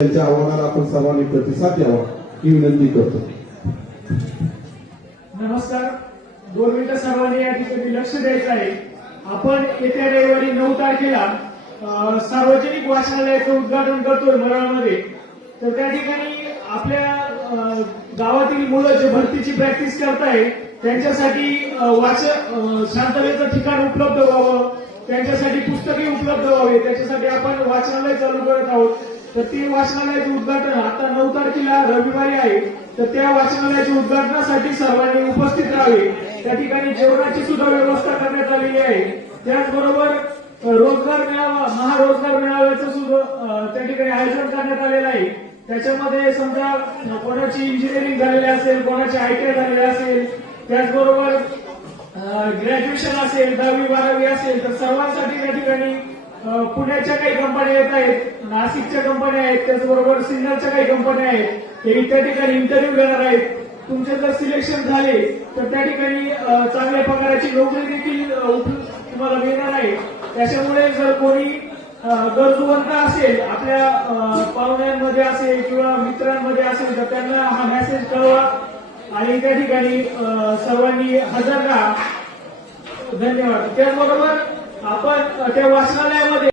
त्यांच्या आव्हानाला आपण सर्वांनी प्रतिसाद द्यावा ही विनंती करतो। नमस्कार, 2 मिनिटं सर्वांनी या ठिकाणी लक्ष द्यायचं आहे। आपण येत्या रविवारी 9 तारखेला सार्वजनिक वाचनालयाचं उद्घाटन करतोय मराठमध्ये। तर त्या ठिकाणी आपल्या गावातील मुलं जे भरतीची प्रॅक्टिस करताय त्यांच्यासाठी शांततेचं ठिकाण उपलब्ध व्हावं, त्यांच्यासाठी पुस्तके उपलब्ध व्हावे, त्याच्यासाठी आपण वाचनालय चालू करत आहोत। तर ते वाचनालयाचे उद्घाटन आता 9 तारखेला रविवारी आहे। तर त्या वाचनालयाच्या उद्घाटनासाठी सर्वांनी उपस्थित राहावे। त्या ठिकाणी जेवणाची सुद्धा व्यवस्था करण्यात आलेली आहे। त्याचबरोबर रोजगार मेळावा, महारोजगार मेळाव्याचं सुद्धा त्या ठिकाणी आयोजन करण्यात आलेलं आहे। त्याच्यामध्ये समजा कोणाची इंजिनिअरिंग झालेली असेल, कोणाची ITI झालेली असेल, त्याचबरोबर ग्रॅज्युएशन असेल, 10वी 12वी असेल, तर सर्वांसाठी त्या ठिकाणी पुण्याच्या काही कंपन्या येत आहेत, नाशिकच्या कंपन्या आहेत, त्याचबरोबर सिन्नरच्या काही कंपन्या आहेत, ते त्या ठिकाणी इंटरव्ह्यू घेणार आहेत। तुमचे जर सिलेक्शन झाले तर त्या ठिकाणी चांगल्या पगाराची नोकरी देखील तुम्हाला मिळणार आहे। त्याच्यामुळे जर कोणी गरजूवंत असेल, आपल्या पाहुण्यांमध्ये असेल किंवा मित्रांमध्ये असेल, तर त्यांना हा मेसेज कळवा आणि त्या ठिकाणी सर्वांनी हजर राहा। धन्यवाद। त्याचबरोबर आपण त्या वाचनालयामध्ये